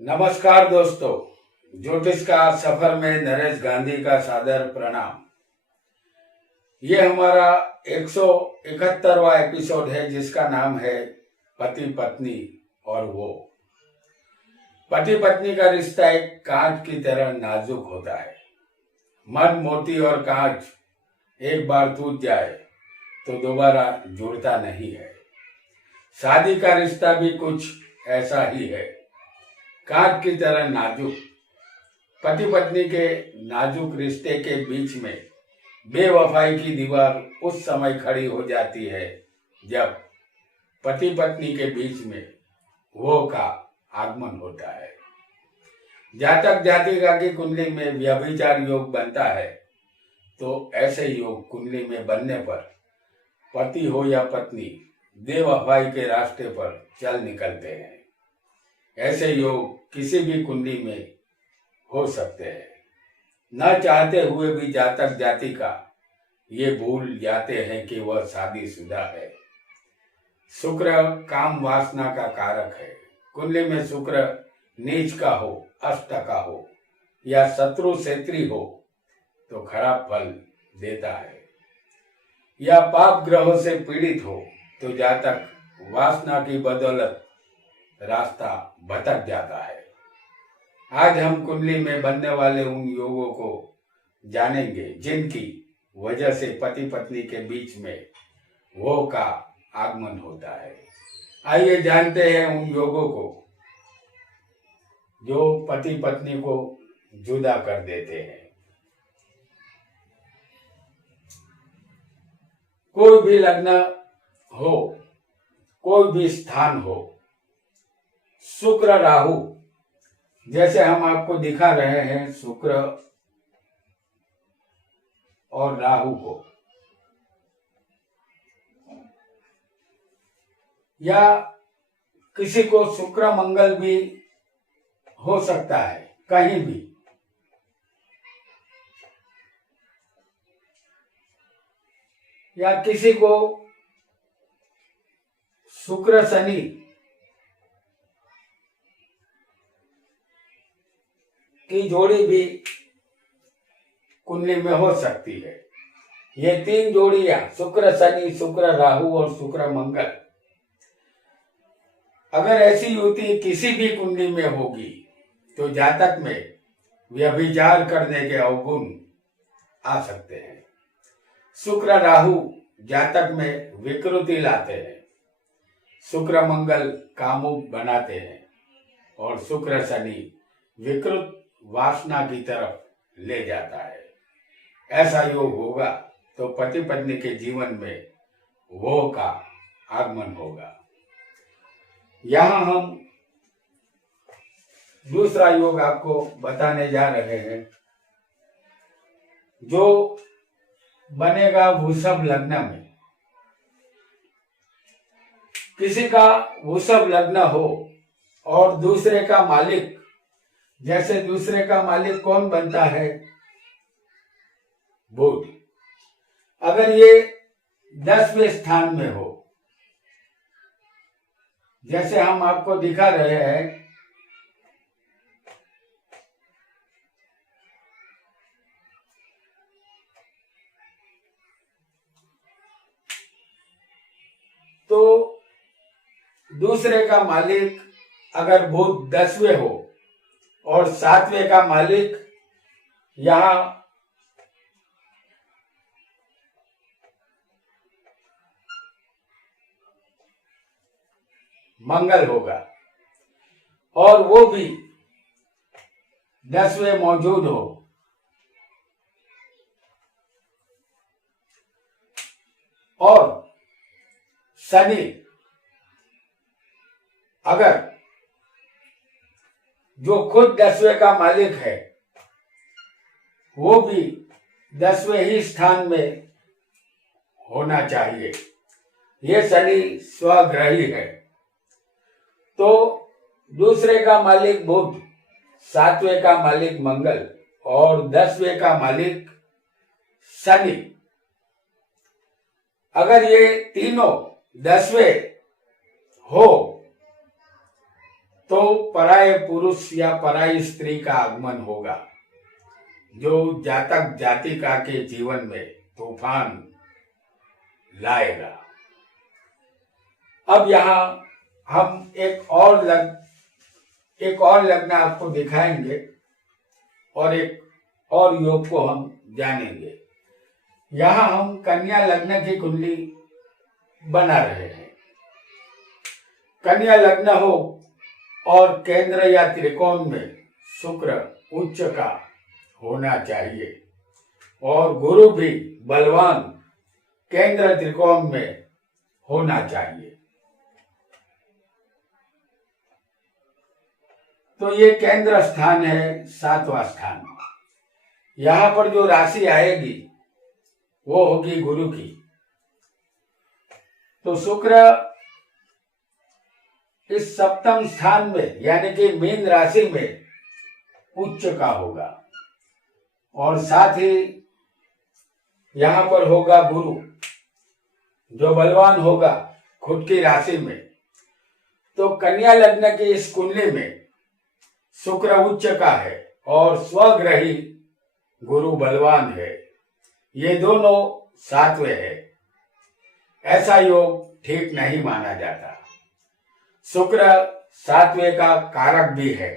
नमस्कार दोस्तों, ज्योतिष का सफर में नरेश गांधी का सादर प्रणाम। ये हमारा 171वां एपिसोड है जिसका नाम है पति पत्नी और वो। पति पत्नी का रिश्ता एक कांच की तरह नाजुक होता है। मन, मोती और कांच एक बार टूट जाए तो दोबारा जुड़ता नहीं है। शादी का रिश्ता भी कुछ ऐसा ही है, कांच की तरह नाजुक। पति पत्नी के नाजुक रिश्ते के बीच में बेवफाई की दीवार उस समय खड़ी हो जाती है जब पति पत्नी के बीच में वो का आगमन होता है। जातक जातिका की कुंडली में व्यभिचार योग बनता है तो ऐसे योग कुंडली में बनने पर पति हो या पत्नी बेवफाई के रास्ते पर चल निकलते हैं। ऐसे योग किसी भी कुंडली में हो सकते हैं। न चाहते हुए भी जातक जातिका ये भूल जाते हैं कि वह शादीशुदा है। शुक्र काम वासना का कारक है। कुंडली में शुक्र नीच का हो, अष्ट का हो या शत्रु क्षेत्री हो तो खराब फल देता है, या पाप ग्रहों से पीड़ित हो तो जातक वासना की बदौलत रास्ता भटक जाता है। आज हम कुंडली में बनने वाले उन योगों को जानेंगे जिनकी वजह से पति पत्नी के बीच में वो का आगमन होता है। आइए जानते हैं उन योगों को जो पति पत्नी को जुदा कर देते हैं। कोई भी लग्न हो, कोई भी स्थान हो, शुक्र राहु, जैसे हम आपको दिखा रहे हैं शुक्र और राहु को, या किसी को शुक्र मंगल भी हो सकता है कहीं भी। या किसी को शुक्र शनि की जोड़ी भी कुंडली में हो सकती है। ये तीन जोड़ियां शुक्र शनि, शुक्र राहु और शुक्र मंगल, अगर ऐसी युति किसी भी कुंडली में होगी तो जातक में व्यभिचार करने के अवगुण आ सकते हैं। शुक्र राहु जातक में विकृति लाते हैं, शुक्र मंगल कामुक बनाते हैं और शुक्र शनि विकृत वासना की तरफ ले जाता है। ऐसा योग होगा तो पति पत्नी के जीवन में वो का आगमन होगा। यहाँ हम दूसरा योग आपको बताने जा रहे हैं जो बनेगा वृषभ लग्न में। किसी का वृषभ लग्न हो और दूसरे का मालिक, जैसे दूसरे का मालिक कौन बनता है? बुध। अगर ये 10वें स्थान में हो, जैसे हम आपको दिखा रहे हैं, तो दूसरे का मालिक अगर बुध 10वें हो और 7वें का मालिक यहां मंगल होगा और वो भी 10वें मौजूद हो, और शनि अगर जो खुद 10वें का मालिक है वो भी 10वें ही स्थान में होना चाहिए। ये शनि स्वग्रही है तो दूसरे का मालिक बुध, 7वें का मालिक मंगल और 10वें का मालिक शनि, अगर ये तीनों 10वें हो तो पराये पुरुष या पराई स्त्री का आगमन होगा, जो जातक जातिका के जीवन में तूफान लाएगा। अब यहाँ हम एक और लग्न आपको दिखाएंगे और एक और योग को हम जानेंगे। यहाँ हम कन्या लग्न की कुंडली बना रहे हैं। कन्या लग्न हो और केंद्र या त्रिकोण में शुक्र उच्च का होना चाहिए और गुरु भी बलवान केंद्र त्रिकोण में होना चाहिए। तो ये केंद्र स्थान है, 7वां स्थान। यहां पर जो राशि आएगी वो होगी गुरु की। तो शुक्र इस 7वें स्थान में यानी कि मीन राशि में उच्च का होगा और साथ ही यहां पर होगा गुरु जो बलवान होगा खुद की राशि में। तो कन्या लग्न की इस कुंडली में शुक्र उच्च का है और स्वग्रही गुरु बलवान है। ये दोनों 7वें है। ऐसा योग ठीक नहीं माना जाता। शुक्र 7वें का कारक भी है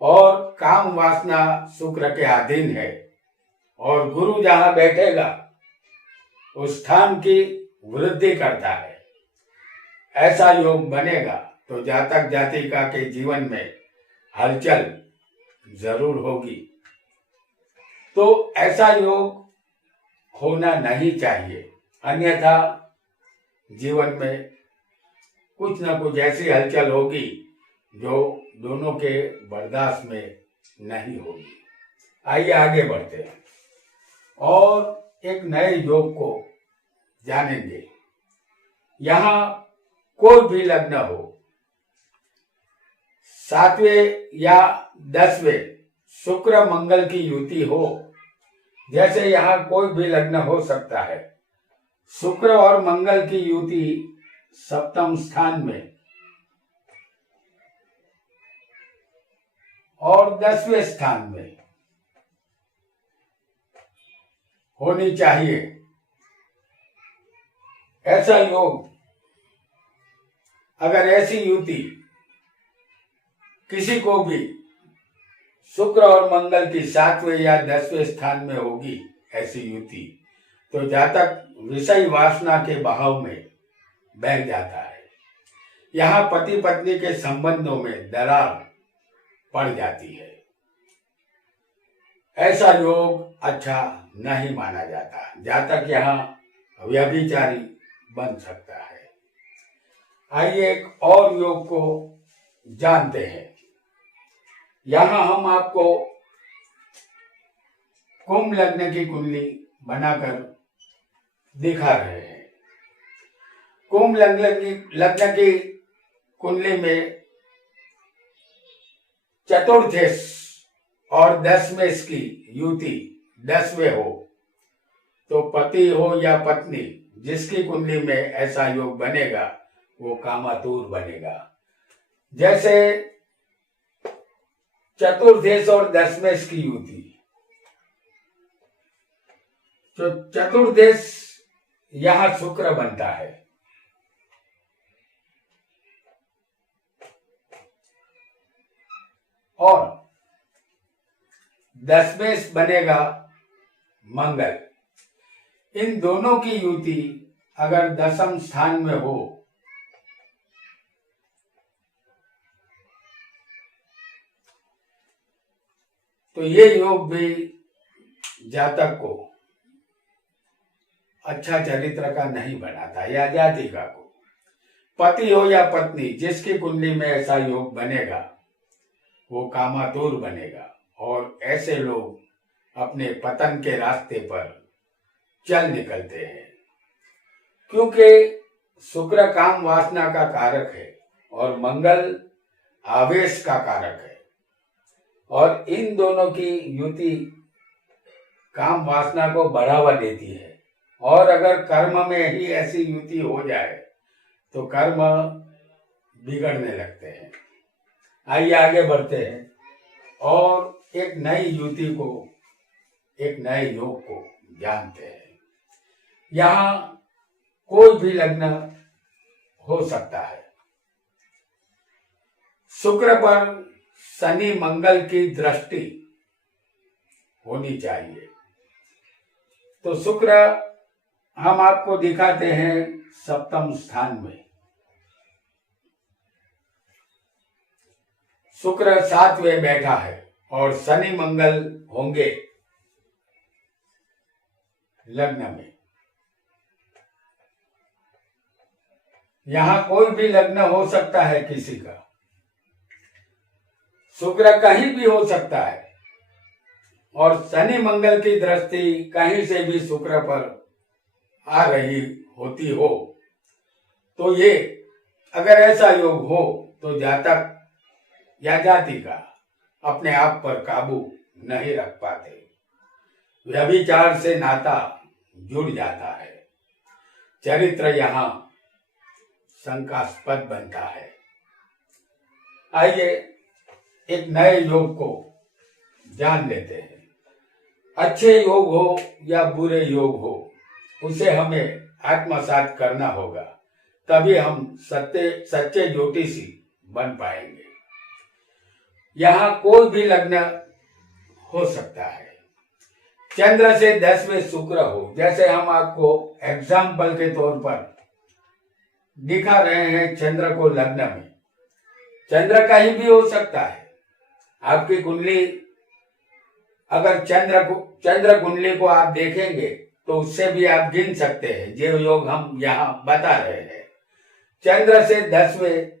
और काम वासना शुक्र के अधीन है और गुरु जहां बैठेगा उस स्थान की वृद्धि करता है। ऐसा योग बनेगा तो जातक जातिका के जीवन में हलचल जरूर होगी। तो ऐसा योग होना नहीं चाहिए, अन्यथा जीवन में कुछ न कुछ ऐसी हलचल होगी जो दोनों के बर्दाश्त में नहीं होगी। आइए आगे बढ़ते हैं और एक नए योग को जानेंगे। यहाँ कोई भी लग्न हो, 7वें या 10वें शुक्र मंगल की युति हो, जैसे यहाँ कोई भी लग्न हो सकता है। शुक्र और मंगल की युति 7वें स्थान में और 10वें स्थान में होनी चाहिए। ऐसा योग, अगर ऐसी युति किसी को भी शुक्र और मंगल की 7वें या 10वें स्थान में होगी ऐसी युति, तो जातक विषय वासना के बहाव में बह जाता है। यहाँ पति पत्नी के संबंधों में दरार पड़ जाती है। ऐसा योग अच्छा नहीं माना जाता। जातक यहाँ व्यभिचारी बन सकता है। आइए एक और योग को जानते हैं। यहाँ हम आपको कुंभ लग्न की कुंडली बनाकर दिखा रहे हैं। कुंभ लग्न की कुंडली में चतुर्थेश और 10वें इसकी युति 10वें हो, तो पति हो या पत्नी जिसकी कुंडली में ऐसा योग बनेगा वो कामातुर बनेगा। जैसे चतुर्देश और 10वें इसकी युति, तो चतुर्देश यहां शुक्र बनता है और 10वें बनेगा मंगल। इन दोनों की युति अगर 10वें स्थान में हो तो ये योग भी जातक को अच्छा चरित्र का नहीं बनाता या जातिका को। पति हो या पत्नी जिसकी कुंडली में ऐसा योग बनेगा वो कामातुर बनेगा और ऐसे लोग अपने पतन के रास्ते पर चल निकलते हैं, क्योंकि शुक्र काम वासना का कारक है और मंगल आवेश का कारक है और इन दोनों की युति काम वासना को बढ़ावा देती है। और अगर कर्म में ही ऐसी युति हो जाए तो कर्म बिगड़ने लगते हैं। आइए आगे बढ़ते हैं और एक नई युति को, एक नए योग को जानते हैं। यहाँ कोई भी लग्न हो सकता है। शुक्र पर शनि मंगल की दृष्टि होनी चाहिए। तो शुक्र हम आपको दिखाते हैं सप्तम स्थान में। शुक्र 7वें बैठा है और शनि मंगल होंगे लग्न में। यहां कोई भी लग्न हो सकता है किसी का। शुक्र कहीं भी हो सकता है और शनि मंगल की दृष्टि कहीं से भी शुक्र पर आ रही होती हो तो ये अगर ऐसा योग हो तो जातक या जाति का अपने आप पर काबू नहीं रख पाते। व्यभिचार से नाता जुड़ जाता है। चरित्र यहाँ शंकास्पद बनता है। आइए एक नए योग को जान लेते हैं। अच्छे योग हो या बुरे योग हो, उसे हमें आत्मसात करना होगा, तभी हम सच्चे ज्योतिषी बन पाएंगे। यहाँ कोई भी लग्न हो सकता है। चंद्र से 10वें शुक्र हो, जैसे हम आपको एग्जाम्पल के तौर पर दिखा रहे हैं चंद्र को लग्न में। चंद्र कहीं भी हो सकता है। आपकी कुंडली, अगर चंद्र कुंडली को आप देखेंगे तो उससे भी आप गिन सकते हैं जो योग हम यहाँ बता रहे हैं। चंद्र से 10वें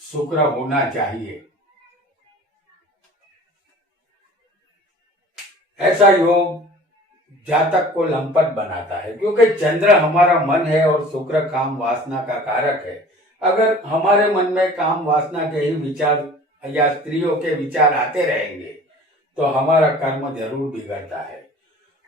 शुक्र होना चाहिए। ऐसा योग जातक को लंपट बनाता है, क्योंकि चंद्र हमारा मन है और शुक्र काम वासना का कारक है। अगर हमारे मन में काम वासना के ही विचार या स्त्रियों के विचार आते रहेंगे तो हमारा कर्म जरूर बिगड़ता है।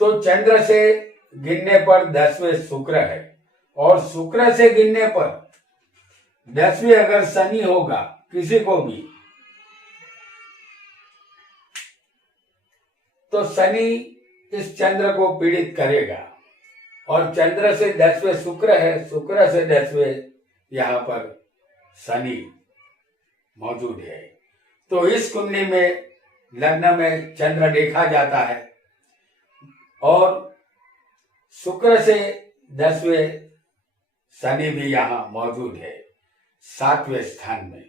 तो चंद्र से गिनने पर 10वें शुक्र है और शुक्र से गिनने पर 10वें अगर शनि होगा किसी को भी, तो शनि इस चंद्र को पीड़ित करेगा। और चंद्र से 10वें शुक्र है, शुक्र से 10वें यहाँ पर शनि मौजूद है। तो इस कुंडली में लग्न में चंद्र देखा जाता है और शुक्र से 10वें शनि भी यहाँ मौजूद है 7वें स्थान में।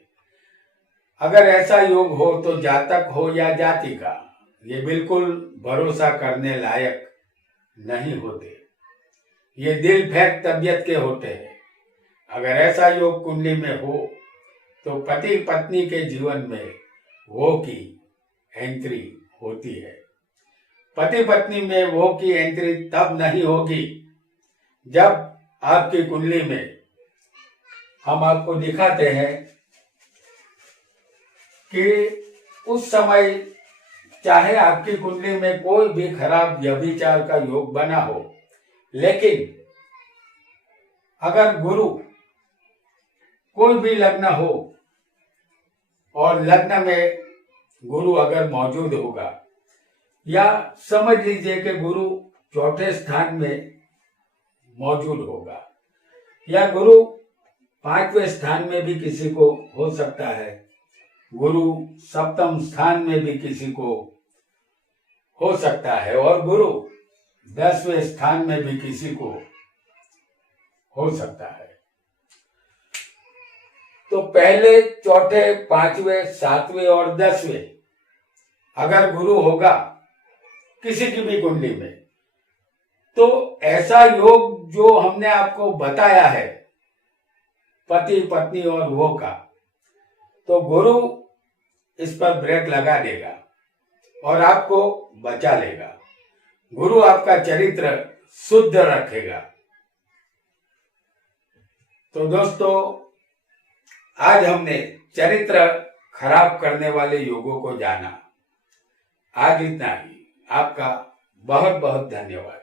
अगर ऐसा योग हो तो जातक हो या जाति का, ये बिल्कुल भरोसा करने लायक नहीं होते। ये दिल फेंक तबियत के होते हैं। अगर ऐसा योग कुंडली में हो तो पति पत्नी के जीवन में वो की एंट्री होती है। पति पत्नी में वो की एंट्री तब नहीं होगी जब आपकी कुंडली में, हम आपको दिखाते हैं कि उस समय चाहे आपकी कुंडली में कोई भी खराब व्यभिचार का योग बना हो, लेकिन अगर गुरु, कोई भी लग्न हो और लग्न में गुरु अगर मौजूद होगा, या समझ लीजिए कि गुरु चौथे स्थान में मौजूद होगा, या गुरु 5वें स्थान में भी किसी को हो सकता है, गुरु सप्तम स्थान में भी किसी को हो सकता है, और गुरु 10वें स्थान में भी किसी को हो सकता है। तो पहले, चौथे, 5वें, 7वें और 10वें अगर गुरु होगा किसी की भी कुंडली में, तो ऐसा योग जो हमने आपको बताया है पति पत्नी और वो का, तो गुरु इस पर ब्रेक लगा देगा और आपको बचा लेगा। गुरु आपका चरित्र शुद्ध रखेगा। तो दोस्तों, आज हमने चरित्र खराब करने वाले योगों को जाना। आज इतना ही। आपका बहुत बहुत धन्यवाद।